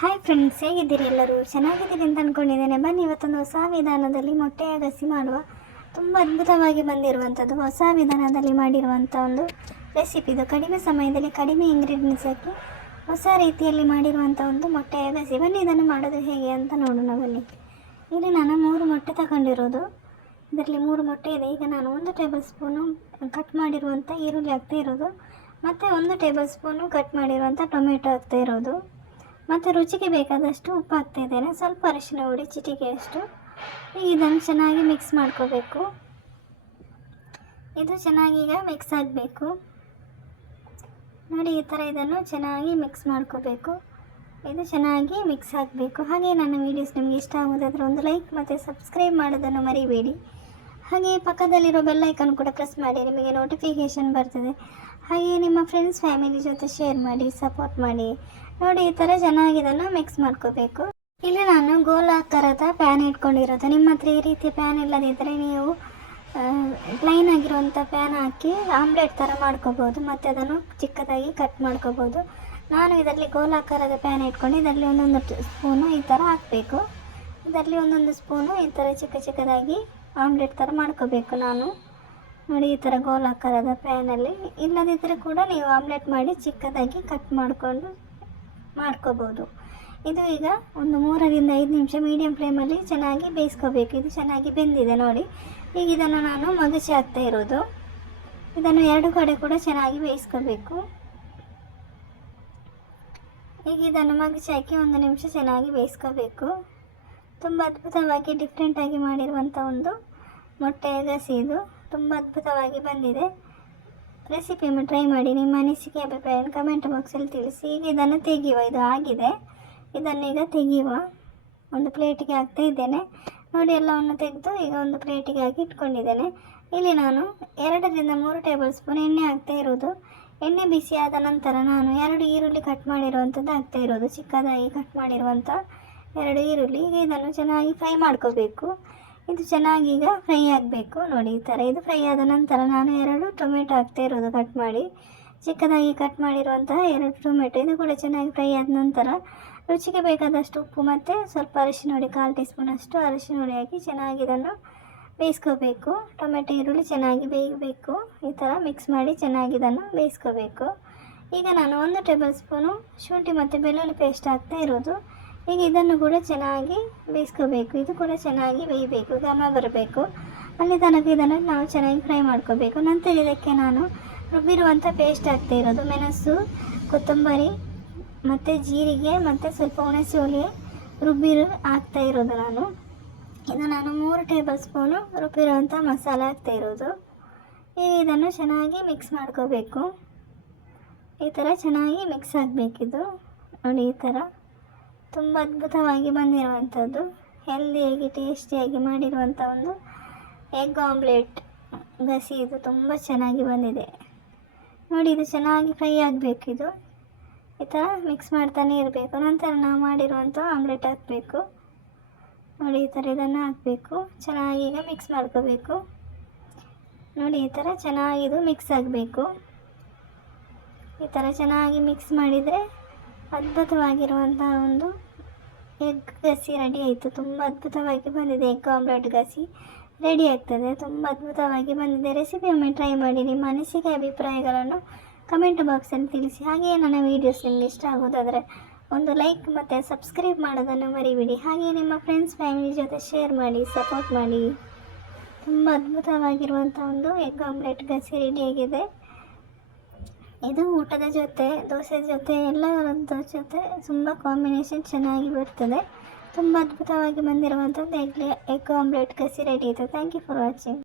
Hi friends ಹೇಗಿದ್ದೀರಿ ಎಲ್ಲರೂ? ಚೆನ್ನಾಗಿದ್ದೀರಿ ಅಂತ ಅಂದ್ಕೊಂಡಿದ್ದೇನೆ ಬನ್ನಿ, ಇವತ್ತೊಂದು ಹೊಸ ವಿಧಾನದಲ್ಲಿ ಮೊಟ್ಟೆಯ ಅಗಸಿ ಮಾಡುವ, ತುಂಬ ಅದ್ಭುತವಾಗಿ ಬಂದಿರುವಂಥದ್ದು ಹೊಸ ವಿಧಾನದಲ್ಲಿ ಮಾಡಿರುವಂಥ ಒಂದು ರೆಸಿಪಿ ಇದು ಕಡಿಮೆ ಸಮಯದಲ್ಲಿ ಕಡಿಮೆ ಇಂಗ್ರೀಡಿಯೆಂಟ್ಸ್ ಹಾಕಿ ಹೊಸ ರೀತಿಯಲ್ಲಿ ಮಾಡಿರುವಂಥ ಒಂದು ಮೊಟ್ಟೆಯ ಅಗಸಿ. ಬನ್ನಿ, ಇದನ್ನು ಮಾಡೋದು ಹೇಗೆ ಅಂತ ನೋಡೋಣ ಬನ್ನಿ. ಇಲ್ಲಿ ನಾನು ಮೂರು ಮೊಟ್ಟೆ ತಗೊಂಡಿರೋದು. ಇದರಲ್ಲಿ ಮೂರು ಮೊಟ್ಟೆ ಇದೆ. ಈಗ ನಾನು ಒಂದು ಟೇಬಲ್ ಸ್ಪೂನು ಕಟ್ ಮಾಡಿರುವಂಥ ಈರುಳ್ಳಿ ಹಾಕ್ತಾ ಇರೋದು. ಮತ್ತು ಒಂದು ಟೇಬಲ್ ಸ್ಪೂನು ಕಟ್ ಮಾಡಿರುವಂಥ ಟೊಮೆಟೊ ಹಾಕ್ತಾ ಇರೋದು. ಮತ್ತು ರುಚಿಗೆ ಬೇಕಾದಷ್ಟು ಉಪ್ಪು ಹಾಕ್ತಾ ಇದ್ದೇನೆ. ಸ್ವಲ್ಪ ಅರಿಶಿನ ಹುಡಿ ಈಗ ಇದನ್ನು ಚೆನ್ನಾಗಿ ಮಿಕ್ಸ್ ಮಾಡ್ಕೋಬೇಕು. ಇದು ಚೆನ್ನಾಗಿ ಈಗ ಮಿಕ್ಸ್ ಆಗಬೇಕು. ನೋಡಿ, ಈ ಥರ ಇದನ್ನು ಚೆನ್ನಾಗಿ ಮಿಕ್ಸ್ ಮಾಡ್ಕೋಬೇಕು. ಇದು ಚೆನ್ನಾಗಿ ಮಿಕ್ಸ್ ಆಗಬೇಕು. ಹಾಗೆ ನನ್ನ ವೀಡಿಯೋಸ್ ನಿಮಗೆ ಇಷ್ಟ ಆಗೋದಾದ್ರೆ ಒಂದು ಲೈಕ್ ಮತ್ತು ಸಬ್ಸ್ಕ್ರೈಬ್ ಮಾಡೋದನ್ನು ಮರಿಬೇಡಿ. ಹಾಗೆ ಪಕ್ಕದಲ್ಲಿರೋ ಬೆಲ್ಲೈಕನ್ ಕೂಡ ಪ್ರೆಸ್ ಮಾಡಿ, ನಿಮಗೆ ನೋಟಿಫಿಕೇಷನ್ ಬರ್ತದೆ. ಹಾಗೆ ನಿಮ್ಮ ಫ್ರೆಂಡ್ಸ್ ಫ್ಯಾಮಿಲಿ ಜೊತೆ ಶೇರ್ ಮಾಡಿ ಸಪೋರ್ಟ್ ಮಾಡಿ. ನೋಡಿ, ಈ ಥರ ಚೆನ್ನಾಗಿ ಇದನ್ನು ಮಿಕ್ಸ್ ಮಾಡ್ಕೋಬೇಕು. ಇಲ್ಲಿ ನಾನು ಗೋಲಾಕಾರದ ಪ್ಯಾನ್ ಇಟ್ಕೊಂಡಿರೋದು. ನಿಮ್ಮ ಹತ್ರ ಈ ರೀತಿ ಪ್ಯಾನ್ ಇಲ್ಲದಿದ್ದರೆ ನೀವು ಪ್ಲೈನ್ ಆಗಿರುವಂಥ ಪ್ಯಾನ್ ಹಾಕಿ ಆಮ್ಲೆಟ್ ಥರ ಮಾಡ್ಕೋಬೋದು. ಮತ್ತು ಅದನ್ನು ಚಿಕ್ಕದಾಗಿ ಕಟ್ ಮಾಡ್ಕೋಬೋದು. ನಾನು ಇದರಲ್ಲಿ ಗೋಲಾಕಾರದ ಪ್ಯಾನ್ ಇಟ್ಕೊಂಡು ಇದರಲ್ಲಿ ಒಂದೊಂದು ಸ್ಪೂನು ಈ ಥರ ಹಾಕಬೇಕು. ಇದರಲ್ಲಿ ಒಂದೊಂದು ಸ್ಪೂನು ಈ ಥರ ಚಿಕ್ಕ ಚಿಕ್ಕದಾಗಿ ಆಮ್ಲೆಟ್ ಥರ ಮಾಡ್ಕೋಬೇಕು ನಾನು. ನೋಡಿ, ಈ ಥರ ಗೋಲಾಕಾರದ ಪ್ಯಾನಲ್ಲಿ ಇಲ್ಲದಿದ್ದರೆ ಕೂಡ ನೀವು ಆಮ್ಲೆಟ್ ಮಾಡಿ ಚಿಕ್ಕದಾಗಿ ಕಟ್ ಮಾಡಿಕೊಂಡು ಮಾಡ್ಕೋಬೋದು. ಇದು ಈಗ ಒಂದು ಮೂರರಿಂದ ಐದು ನಿಮಿಷ ಮೀಡಿಯಮ್ ಫ್ಲೇಮಲ್ಲಿ ಚೆನ್ನಾಗಿ ಬೇಯಿಸ್ಕೋಬೇಕು. ಇದು ಚೆನ್ನಾಗಿ ಬೆಂದಿದೆ ನೋಡಿ. ಈಗ ಇದನ್ನು ನಾನು ಮಗಚಿ ಹಾಕ್ತಾ ಇರೋದು. ಇದನ್ನು ಎರಡು ಕಡೆ ಕೂಡ ಚೆನ್ನಾಗಿ ಬೇಯಿಸ್ಕೋಬೇಕು. ಈಗ ಇದನ್ನು ಮಗಚಿ ಹಾಕಿ ಒಂದು ನಿಮಿಷ ಚೆನ್ನಾಗಿ ಬೇಯಿಸ್ಕೋಬೇಕು. ತುಂಬ ಅದ್ಭುತವಾಗಿ ಡಿಫ್ರೆಂಟಾಗಿ ಮಾಡಿರುವಂಥ ಒಂದು ಮೊಟ್ಟೆ ಗಸಿ ಇದು. ತುಂಬ ಅದ್ಭುತವಾಗಿ ಬಂದಿದೆ. ರೆಸಿಪಿಯನ್ನು ಟ್ರೈ ಮಾಡಿ, ನಿಮ್ಮ ಅನಿಸಿಕೆ, ಅಭಿಪ್ರಾಯವನ್ನು ಕಮೆಂಟ್ ಬಾಕ್ಸಲ್ಲಿ ತಿಳಿಸಿ. ಈಗ ಇದನ್ನು ತೆಗೆಯುವ, ಇದು ಆಗಿದೆ. ಇದನ್ನೀಗ ತೆಗೆಯುವ ಒಂದು ಪ್ಲೇಟಿಗೆ ಹಾಕ್ತಾ ಇದ್ದೇನೆ. ನೋಡಿ, ಎಲ್ಲವನ್ನು ತೆಗೆದು ಈಗ ಒಂದು ಪ್ಲೇಟಿಗೆ ಹಾಕಿ ಇಟ್ಕೊಂಡಿದ್ದೇನೆ. ಇಲ್ಲಿ ನಾನು ಎರಡರಿಂದ ಮೂರು ಟೇಬಲ್ ಸ್ಪೂನ್ ಎಣ್ಣೆ ಹಾಕ್ತಾ ಇರೋದು. ಎಣ್ಣೆ ಬಿಸಿ ಆದ ನಂತರ ನಾನು ಎರಡು ಈರುಳ್ಳಿ ಕಟ್ ಮಾಡಿರುವಂಥದ್ದು ಹಾಕ್ತಾ ಇರೋದು. ಚಿಕ್ಕದಾಗಿ ಕಟ್ ಮಾಡಿರುವಂಥ ಎರಡು ಈರುಳ್ಳಿ. ಈಗ ಇದನ್ನು ಚೆನ್ನಾಗಿ ಫ್ರೈ ಮಾಡ್ಕೋಬೇಕು. ಇದು ಚೆನ್ನಾಗಿ ಈಗ ಫ್ರೈ ಆಗಬೇಕು. ನೋಡಿ, ಈ ಥರ ಇದು ಫ್ರೈ ಆದ ನಂತರ ನಾನು ಎರಡು ಟೊಮೆಟೊ ಹಾಕ್ತಾ ಇರೋದು ಕಟ್ ಮಾಡಿ. ಚಿಕ್ಕದಾಗಿ ಕಟ್ ಮಾಡಿರುವಂತಹ ಎರಡು ಟೊಮೆಟೊ ಇದು ಕೂಡ ಚೆನ್ನಾಗಿ ಫ್ರೈ ಆದ ನಂತರ ರುಚಿಗೆ ಬೇಕಾದಷ್ಟು ಉಪ್ಪು ಮತ್ತು ಸ್ವಲ್ಪ ಅರಿಶಿನ ಹುಡಿ ಕಾಲು ಟೀ ಸ್ಪೂನಷ್ಟು ಅರಿಶಿನ ಹುಡಿ ಹಾಕಿ ಚೆನ್ನಾಗಿ ಇದನ್ನು ಬೇಯಿಸ್ಕೋಬೇಕು. ಟೊಮೆಟೊ ಈರುಳ್ಳಿ ಚೆನ್ನಾಗಿ ಬೇಯಬೇಕು. ಈ ಥರ ಮಿಕ್ಸ್ ಮಾಡಿ ಚೆನ್ನಾಗಿ ಇದನ್ನು ಬೇಯಿಸ್ಕೋಬೇಕು. ಈಗ ನಾನು ಒಂದು ಟೇಬಲ್ ಸ್ಪೂನು ಶುಂಠಿ ಮತ್ತು ಬೆಳ್ಳುಳ್ಳಿ ಪೇಸ್ಟ್ ಹಾಕ್ತಾ ಇರೋದು. ಈಗ ಇದನ್ನು ಕೂಡ ಚೆನ್ನಾಗಿ ಬೇಯಿಸ್ಕೋಬೇಕು. ಇದು ಕೂಡ ಚೆನ್ನಾಗಿ ಬೇಯಬೇಕು ಘಮ ಬರಬೇಕು. ಅಲ್ಲಿ ತನಕ ಇದನ್ನು ನಾವು ಚೆನ್ನಾಗಿ ಫ್ರೈ ಮಾಡ್ಕೋಬೇಕು. ನಂತರ ಇದಕ್ಕೆ ನಾನು ರುಬ್ಬಿರುವಂಥ ಪೇಸ್ಟ್ ಹಾಕ್ತಾ ಇರೋದು. ಮೆಣಸು, ಕೊತ್ತಂಬರಿ ಮತ್ತು ಜೀರಿಗೆ ಮತ್ತು ಸ್ವಲ್ಪ ಹುಣಸೆ ಹುಳಿ ರುಬ್ಬಿರು ಹಾಕ್ತಾ ಇರೋದು ನಾನು. ಇದು ನಾನು ಮೂರು ಟೇಬಲ್ ಸ್ಪೂನು ರುಬ್ಬಿರುವಂಥ ಮಸಾಲೆ ಹಾಕ್ತಾ ಇರೋದು. ಈಗ ಇದನ್ನು ಚೆನ್ನಾಗಿ ಮಿಕ್ಸ್ ಮಾಡ್ಕೋಬೇಕು. ಈ ಥರ ಚೆನ್ನಾಗಿ ಮಿಕ್ಸ್ ಆಗಬೇಕಿದು. ನೋಡಿ ಈ ಥರ. ತುಂಬ ಅದ್ಭುತವಾಗಿ ಬಂದಿರುವಂಥದ್ದು ಹೆಲ್ದಿಯಾಗಿ ಟೇಸ್ಟಿಯಾಗಿ ಮಾಡಿರುವಂಥ ಒಂದು ಎಗ್ ಆಮ್ಲೆಟ್ ಗಸಿ ಇದು ತುಂಬ ಚೆನ್ನಾಗಿ ಬಂದಿದೆ. ನೋಡಿ, ಇದು ಚೆನ್ನಾಗಿ ಫ್ರೈ ಆಗಬೇಕು ಇದು. ಈ ಥರ ಮಿಕ್ಸ್ ಮಾಡ್ತಾನೆ ಇರಬೇಕು. ನಂತರ ನಾವು ಮಾಡಿರುವಂಥ ಆಮ್ಲೆಟ್ ಹಾಕಬೇಕು. ನೋಡಿ, ಈ ಥರ ಇದನ್ನು ಹಾಕಬೇಕು. ಚೆನ್ನಾಗಿ ಈಗ ಮಿಕ್ಸ್ ಮಾಡ್ಕೋಬೇಕು. ನೋಡಿ, ಈ ಥರ ಚೆನ್ನಾಗಿದು ಮಿಕ್ಸ್ ಆಗಬೇಕು. ಈ ಥರ ಚೆನ್ನಾಗಿ ಮಿಕ್ಸ್ ಮಾಡಿದರೆ ಅದ್ಭುತವಾಗಿರುವಂಥ ಒಂದು ಎಗ್ ಗಸಿ ರೆಡಿ ಆಯಿತು. ತುಂಬ ಅದ್ಭುತವಾಗಿ ಬಂದಿದೆ ಎಗ್ ಆಮ್ಲೆಟ್ ಗಸಿ. ರೆಡಿ ಆಗ್ತದೆ. ತುಂಬ ಅದ್ಭುತವಾಗಿ ಬಂದಿದೆ. ರೆಸಿಪಿ ಒಮ್ಮೆ ಟ್ರೈ ಮಾಡಿ. ನಿಮ್ಮ ಅನಿಸಿಕೆ, ಅಭಿಪ್ರಾಯಗಳನ್ನು ಕಮೆಂಟ್ ಬಾಕ್ಸಲ್ಲಿ ತಿಳಿಸಿ. ಹಾಗೆಯೇ ನನ್ನ ವೀಡಿಯೋಸ್ ನಿಮಗೆ ಇಷ್ಟ ಆಗೋದಾದರೆ ಒಂದು ಲೈಕ್ ಮತ್ತು ಸಬ್ಸ್ಕ್ರೈಬ್ ಮಾಡೋದನ್ನು ಮರಿಬೇಡಿ. ಹಾಗೆ ನಿಮ್ಮ ಫ್ರೆಂಡ್ಸ್ ಫ್ಯಾಮಿಲಿ ಜೊತೆ ಶೇರ್ ಮಾಡಿ ಸಪೋರ್ಟ್ ಮಾಡಿ. ತುಂಬ ಅದ್ಭುತವಾಗಿರುವಂಥ ಒಂದು ಎಗ್ ಆಮ್ಲೆಟ್ ಗಸಿ ರೆಡಿಯಾಗಿದೆ ಇದು ಊಟದ ಜೊತೆ, ದೋಸೆ ಜೊತೆ ಎಲ್ಲರದ್ದು ಜೊತೆ ತುಂಬ ಕಾಂಬಿನೇಷನ್ ಚೆನ್ನಾಗಿ ಬರ್ತದೆ. ತುಂಬ ಅದ್ಭುತವಾಗಿ ಬಂದಿರುವಂಥದ್ದು. ಎಗ್ ಎಗ್ ಆಮ್ಲೆಟ್ ಕಸಿ ರೆಡಿ ಇದೆ. Thank you for watching